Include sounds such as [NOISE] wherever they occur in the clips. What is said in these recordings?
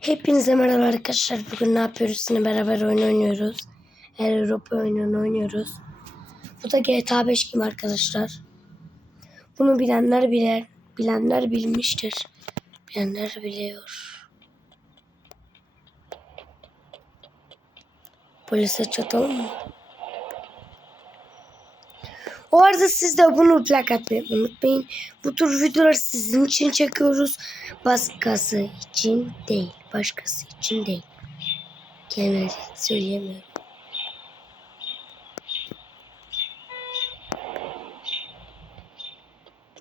Hepinize merhaba arkadaşlar. Bugün ne yapıyoruz? Sizinle beraber oyun oynuyoruz. Her Europa oyununu oynuyoruz. Bu da GTA 5 gibi arkadaşlar. Bunu bilenler bilir. Bilenler bilmiştir. Bilenler biliyor. Polise çatalım mı? O arada siz de bunu plak atmayı unutmayın. Bu tür videoları sizin için çekiyoruz. Başkası için değil. Başkası için değil. Genelde söyleyemiyorum.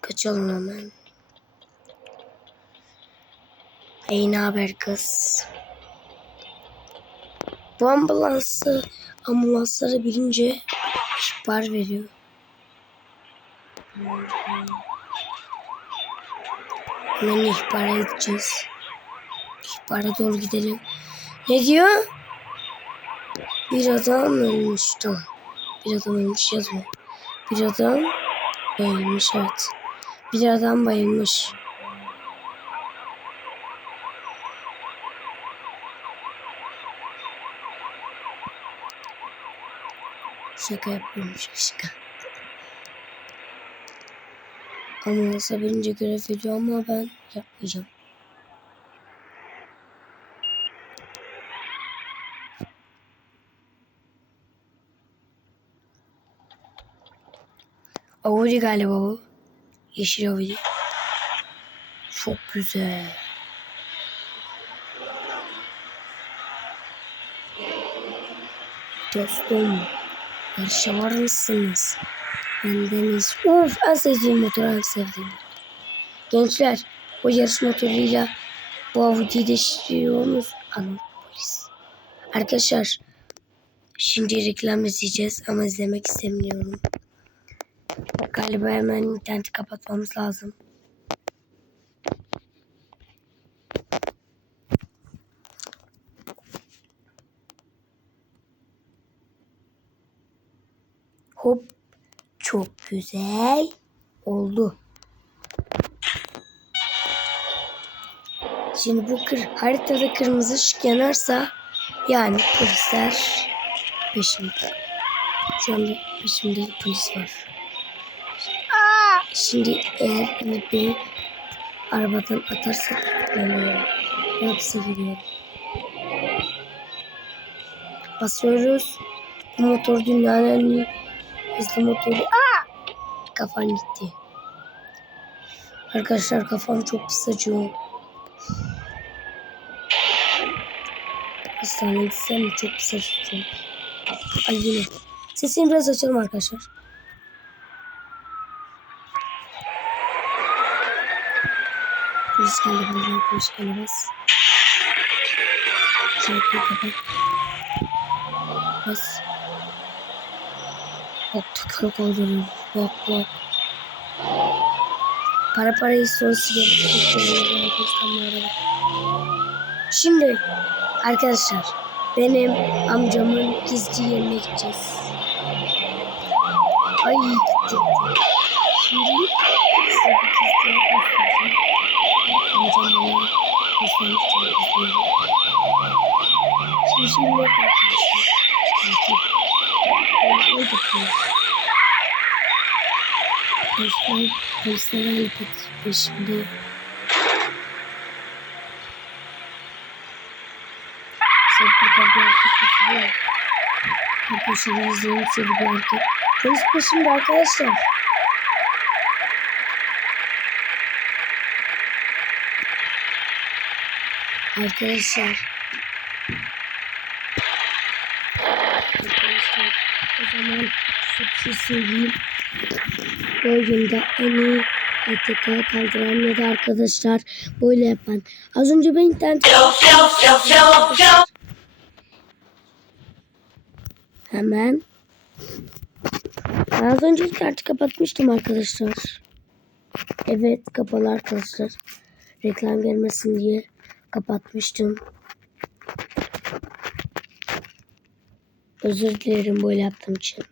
Kaçalım hemen. Hey ne haber kız? Bu ambulansı ambulansları bilince ihbar veriyor. Hemen ihbara gideceğiz. İhbara doğru gidelim. Ne diyor? Bir adam ölmüş. Tamam. Bir adam ölmüş yazmıyor. Bir adam bayılmış evet. Bir adam bayılmış. Şaka yapıyorum şaka. Ama olsa birinci görev ediyor ama ben yapmayacağım. Audi galiba bu. Yeşil Audi. Çok güzel. Dostum. Yarışa var mısınız? Bendeniz. Of en sevdiğim motor en sevdiğim. Gençler bu yarış motoruyla bu Audi'yi değiştiriyorsunuz. Alın polis. Arkadaşlar şimdi reklam izleyeceğiz ama izlemek istemiyorum. Galiba hemen interneti kapatmamız lazım. Hop çok güzel oldu. Şimdi bu kır, haritada kırmızı ışık yanarsa yani polisler peşimde. Şu anda peşimde polis var. Şimdi eğer beni arabadan atarsa tutuklanıyorum. Ve hapse giriyorum. Basıyoruz. Bu motor dünyanın hızlı motoru. Aa! Kafam gitti. Arkadaşlar kafam çok pis acıyor. Hastaneye gitsem çok pis acıyor. Ay yine. Sesini biraz açalım arkadaşlar. Buradan polis gelmez. Şarkıyı kapat. Bas. Bak tıkır kaldırıyor. Bak bak. Para son sigara. Şimdi arkadaşlar benim amcamın gizli yerine gideceğiz. Ay gittik. Şimdi size bir gizli yer göstereceğim. Bana göstermiş çok yeri. Şimdi şimdi yok arkadaşlar. Takip. Oydu polis. Polisler, polisler hala peşinde. Burada bir erkek getiriyor. Arkadaşlar izleyin şöyle bir erkek. Polis peşimde arkadaşlar. Arkadaşlar. Arkadaşlar o zaman şey söyleyeyim. Bu oyunda en iyi ATK kaldıran ya da arkadaşlar böyle yapan. Az önce ben internet Hemen. Az önce interneti kapatmıştım arkadaşlar. Evet kapalı arkadaşlar. Reklam gelmesin diye kapatmıştım. Özür dilerim böyle yaptığım için.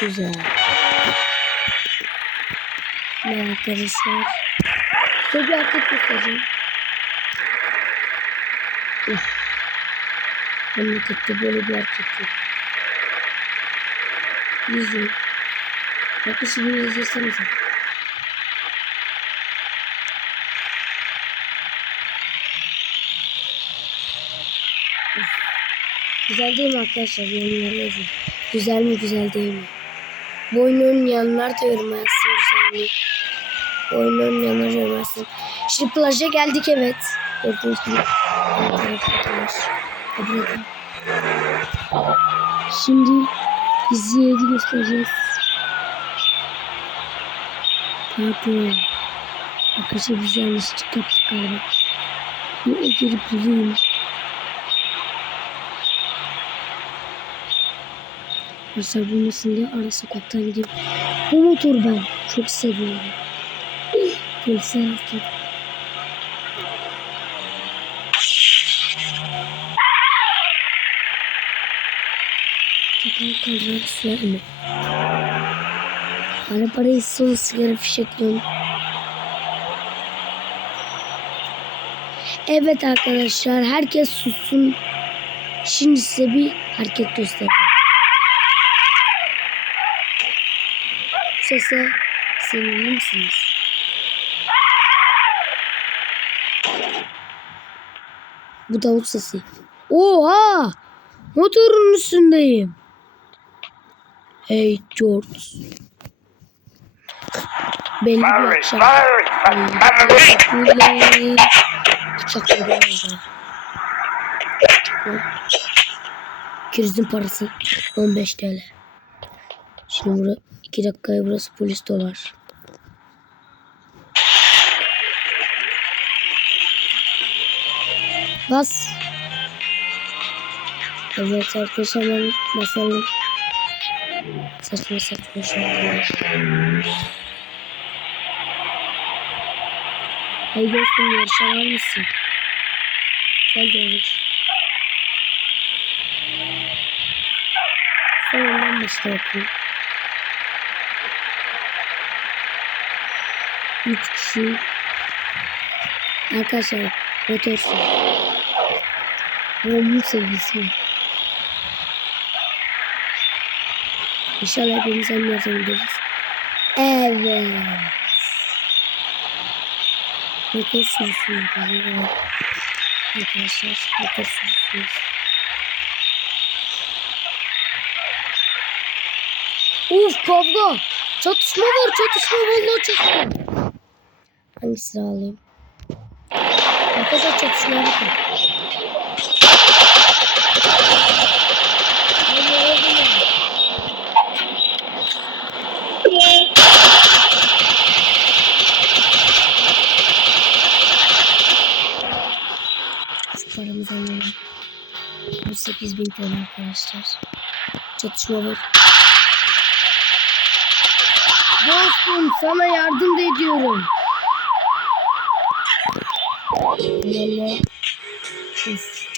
Güzel. Merhaba arkadaşlar. Size bir hareket göstereceğim. Uf. Memlekette böyle bir hareket yok. İzleyin. Arkadaşlar bir. Uf. Güzel değil mi arkadaşlar? Yorumları yazın. Güzel mi güzel değil mi? Bu oyunu oynayanlar da yorum yazsın güzel mi? Oyunu oynayanlar yorum. Şimdi plaja geldik evet. Gördüğünüz gibi. Şimdi bizi yedi göstereceğiz. Pardon. Arkadaşlar biz yanlışlık yaptık galiba. Bir girip bulayım. Arkadaşlar bulmasın diye ara sokaktan gideyim. Bu motor ben çok seviyorum. Polisler atladı. Tekrar kaydırak sular mı? Arabayı son sigara fişekliyorum. Evet arkadaşlar herkes sussun. Şimdi size bir hareket göstereceğim. Sese sevinir misiniz? Bu Davut sesi. Oha! Motorun üstündeyim. Hey George. Belli bir akşam. Murray, Murray. Uley. Bıçakla gelmezler. Krizin parası 15 TL. Şimdi bura 2 dakikaya burası polis dolar. Bas. Evet arkadaşlar ben basalım. Saçma saçma şarkılar. Hey dostum yarışa var mısın? Gel görüş. Sen ondan başla yapayım. Üç kişi. Arkadaşlar motorsuz. Onun sevgisi. İnşallah hepimiz gideriz. Evet. Motor sürüsü. Arkadaşlar motor sürüsü. Uf kavga. Çatışma var çatışma vallahi çatışma. Hangisini alayım? Arkadaşlar çatışmaya bakın. Hadi hadi. Şu paramızı alalım. Bu 8000 TL arkadaşlar. Çatışma var. Dostum sana yardım da ediyorum. Yine Uf.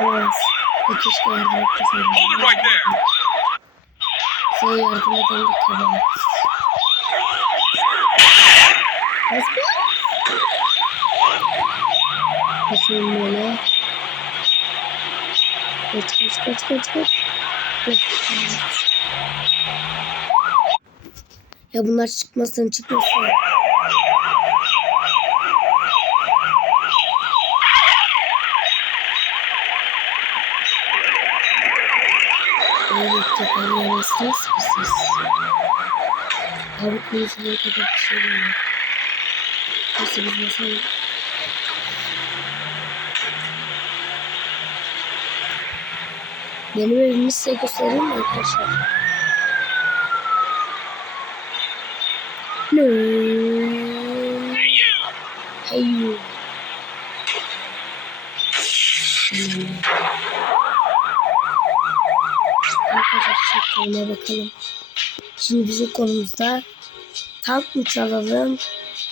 Evet. Keşke yardım etmeseydim. Hold it right there. Sana yardım eden bir kadın. Nasıl? Bakayım böyle. Kaç kaç kaç kaç kaç. Ya bunlar çıkmasın çıkmasın. Evet toparlayamazsınız ki siz. Avrupa yüzüne kadar bir şey değil. Neyse biz basalım. Benim evimi size göstereyim mi arkadaşlar? No. Hey you. Arkadaşlar şartlarına bakalım. Şimdi bizim konumuzda tank mı çalalım,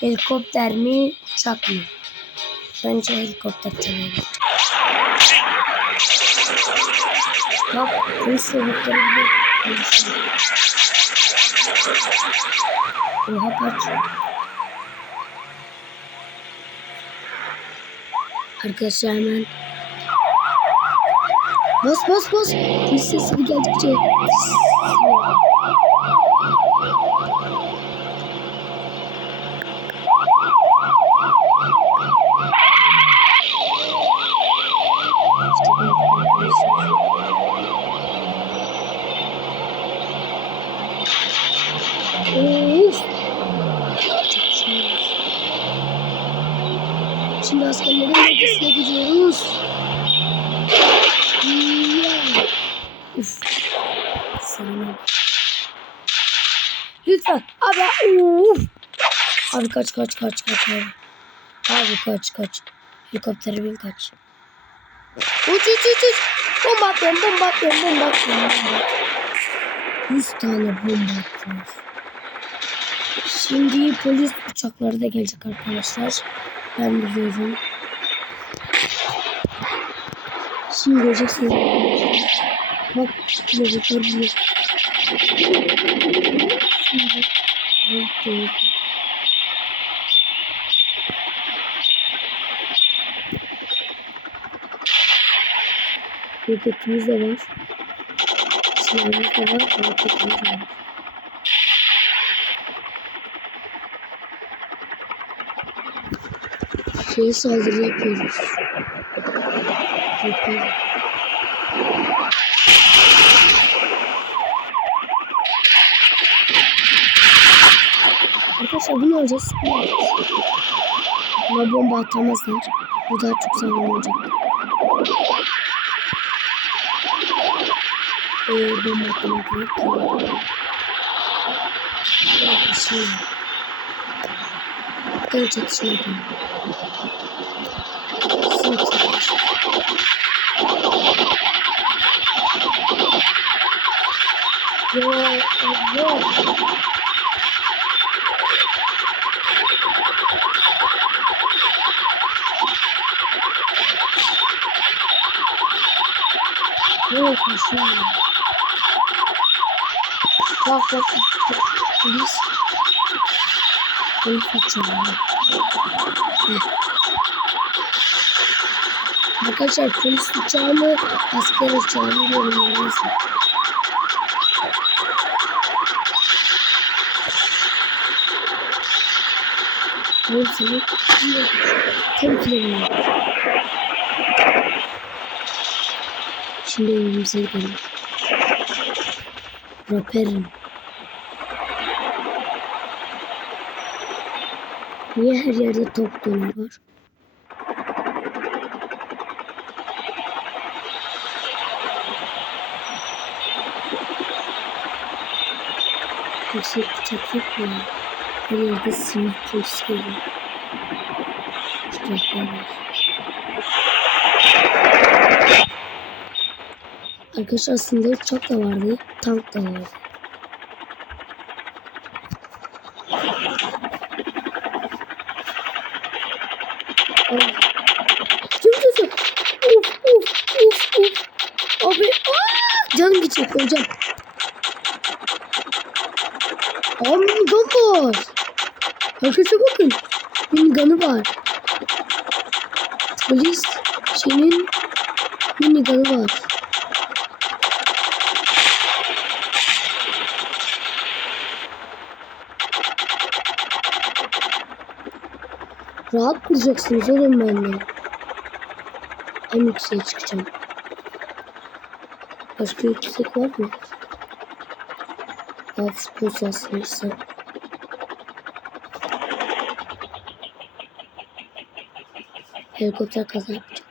helikopter mi, uçak mı? Bence helikopter çalalım. Bak robotları bile konuşuyor. Oha kaç. Arkadaşlar hemen Bas bas bas. Polis sesleri geldikçe. Bölgesine gidiyoruz. Uf. Selam. Lütfen. Abi. Uf. Abi kaç kaç kaç kaç abi. Abi kaç kaç. Helikoptere bin kaç. Uç uç uç uç. Bomba atıyorum bomba atıyorum bomba atıyorum. Bomba atıyorum. 100 tane bomba atıyoruz. Şimdi polis uçakları da gelecek arkadaşlar. Ben biliyorum. Şimdi göreceksiniz. Bak robotlar bile. Şimdi. Evet, evet. Roketimiz de var. Silahımız da var. Roketimiz de var. Şeye saldırı yapıyoruz. Roket. Arkadaşlar bunu alacağız. Ama bomba atamazlar. Bu daha çok sağlam olacak. Ee, bomba atlamak yok ki. Şimdi. Gel çatışma yapalım. Sınıf çatışma. Yo, yo. Yok aşağı. Bak bak. Polis. Polis uçağı. Hı. Arkadaşlar polis uçağı mı asker uçağı mı yorumlara yazın. Oğlum seni tabii. Şimdi evimize gidelim. Raperim. Niye her yerde top dolu Yüksek yok mu? Her yerde sivil polis geliyor. İşte var. Arkadaşlar aslında uçak da vardı, tank da vardı. Canım gidecek hocam. Abi minigun var. Arkadaşlar bakın. Minigun'u var. Polis şeyin minigun'u var. Rahat duracaksınız oğlum benimle. En yükseğe çıkacağım. Başka yüksek var mı? Aa, futbol sahası neyse. Helikopter kaza yapacak.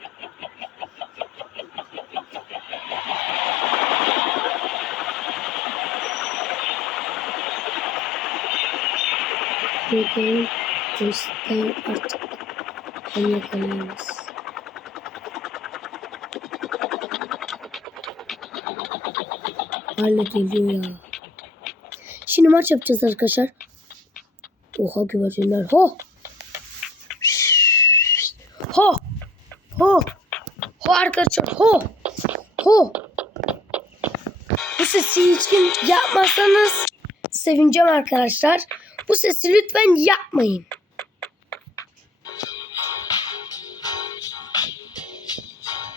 Bakalım polisler artık yakalayamaz. Hala geliyor ya. Şimdi maç yapacağız arkadaşlar. Oha güvercinler. Ho! Ho! Ho! Ho arkadaşlar. Ho! Ho! Bu sesi hiç kim yapmazsanız sevineceğim arkadaşlar. Bu sesi lütfen yapmayın.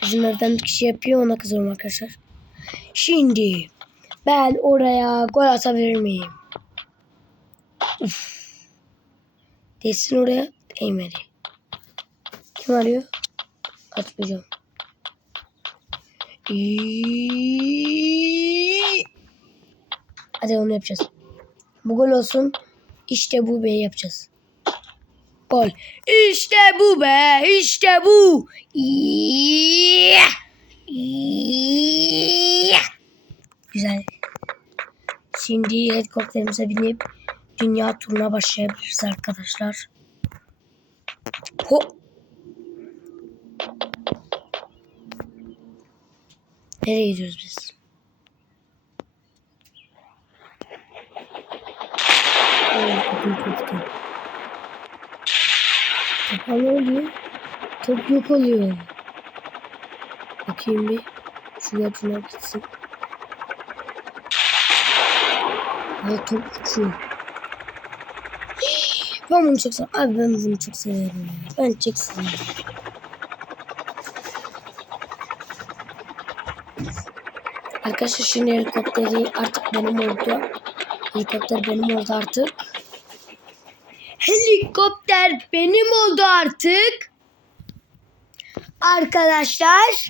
Bizim evden bir kişi yapıyor ona kızıyorum arkadaşlar. Şimdi ben oraya gol atabilir miyim? Uf. Desin oraya değmedi. Kim arıyor? Atmayacağım. Hadi onu yapacağız. Bu gol olsun. İşte bu be yapacağız. Gol. İşte bu be. İşte bu. Yeah. Yeah. Güzel. Şimdi helikopterimize binip dünya turuna başlayabiliriz arkadaşlar. Ho. Nereye gidiyoruz biz? Ne oluyor? Top yok oluyor. Bakayım bir. Şu gitsin. Aa, top uçuyor. Ben bunu çok seviyorum. Abi ben bunu çok severim. Ben çok seviyorum. Arkadaşlar şimdi helikopteri artık benim oldu. Helikopter benim oldu artık. Helikopter benim oldu artık. Arkadaşlar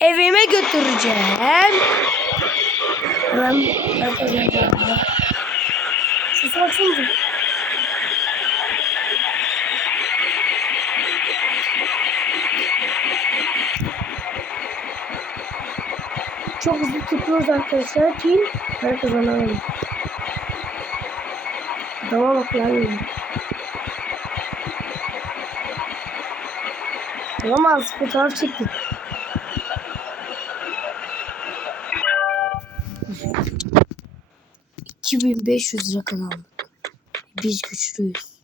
evime götüreceğim. Hemen. Sesi baksanıza. Çok hızlı tutuyoruz arkadaşlar ki para kazanalım. Adama bak lan. Olamaz fotoğraf çektik. ...2500 lira kazandık. Biz güçlüyüz.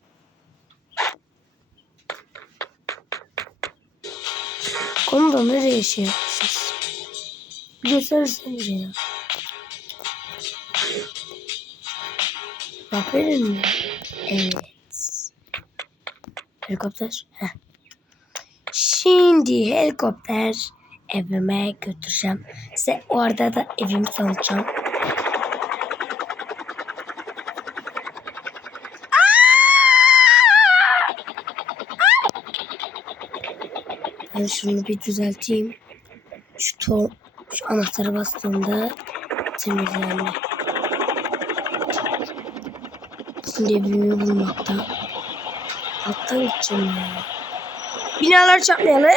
Onu da nereye şey yapmışız? Bir göstersenize ya. Bak verin mi? Evet. Helikopter. Heh. Şimdi helikopter evime götüreceğim. Size orada da evimi tanıtacağım. Ben şunu bir düzelteyim. Şu, to şu anahtarı bastığımda temizlendi. Şimdi evimi bulmakta. Alttan gideceğim ya. Binalar çarpmayalım.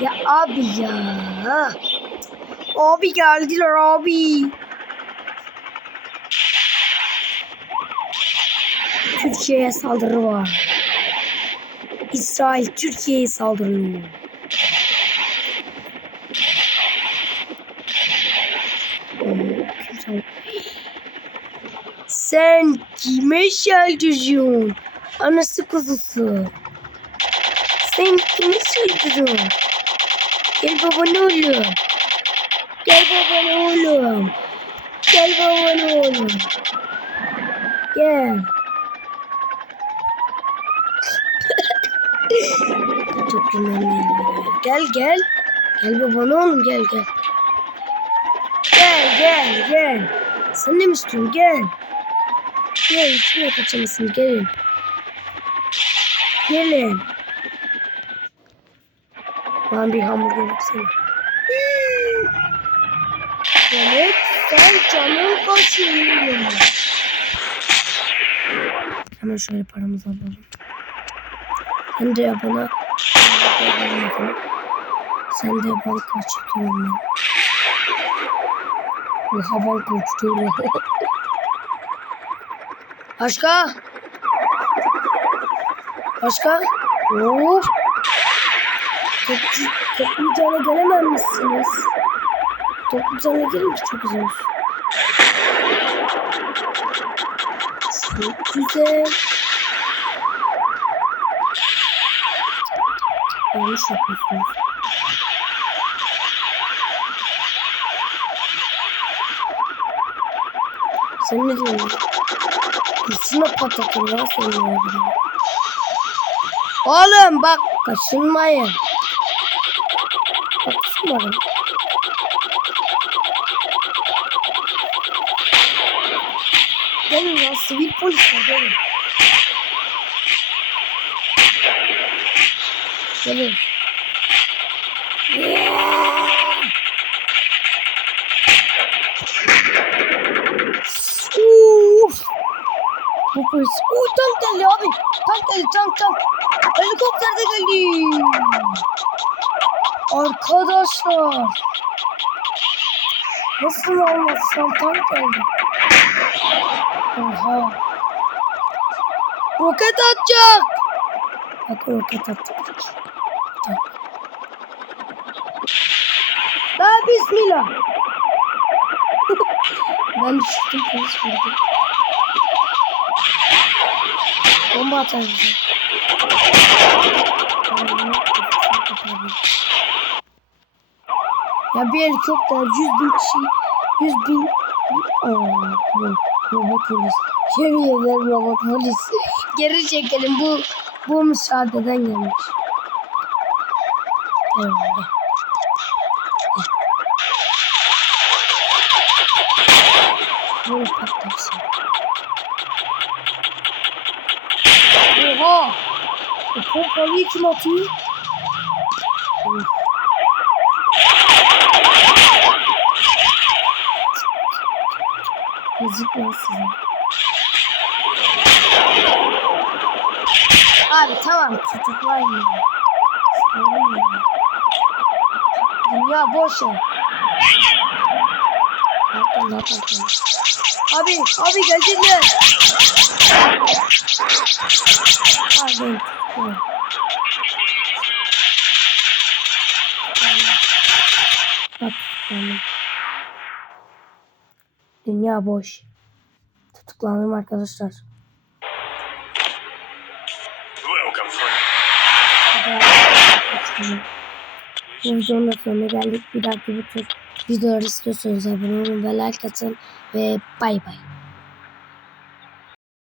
Ya abi ya. Abi geldiler abi. Türkiye'ye saldırı var. İsrail Türkiye'ye saldırıyor. Oo, kim saldırıyor? Sen kime saldırıyorsun? Anası kuzusu. Sen kime saldırıyorsun? Gel babana oğlum. Gel babana oğlum. Gel babana oğlum. Gel. [LAUGHS] Çok. Gel gel. Gel babana oğlum gel gel. Gel gel gel. Sen ne mi istiyorsun? Gel. Gel hiçbir yere kaçamazsın. Gelin. Gelin. Bana bir hamburger yapsana. Evet sen canın kaçıyor. Hemen şöyle paramızı alalım. Hem de bana sen de banka ben. Oha banka uçuyor. Başka? Başka? Of. Toplu, toplu tane gelemem misiniz? Toplu tane gelince çok güzel. Çok güzel. Yanlış yapıyorsunuz. Sen ne diyorsun? Üstüne patlatın lan seni ya. Oğlum bak kaşınmayın. Bak kaşınmayın. Gelin ya sivil polisler gelin. Gelin. Polis. Uy tank geldi abi. Tank geldi tank tank. Helikopter de geldi. Arkadaşlar. Nasıl olmazsam tank geldi. Oha. Roket atacak. Bak roket attı. Tank. Daha bismillah. [LAUGHS] ben düştüm polis vurdu. Bomba atar bize. Ya bir helikopter 100 bin kişi 100 bin robot polis. Yemin ederim robot polis. [LAUGHS] Geri çekelim bu bu müsaadeden gelmiş. Evet. Böyle patlarsın. Oha! O pompalıyı kim atıyor? Yazık size. Abi tamam tutuklayın ya. Ya. Dünya boş ya. Abi, abi gelecekler. Abi, evet. Bak, tamam. Dünya boş. Tutuklandım arkadaşlar. Welcome, friend. Videonun sonuna geldik. Bir dahaki bu tür videolar istiyorsanız abone olun ve like atın ve bay bay.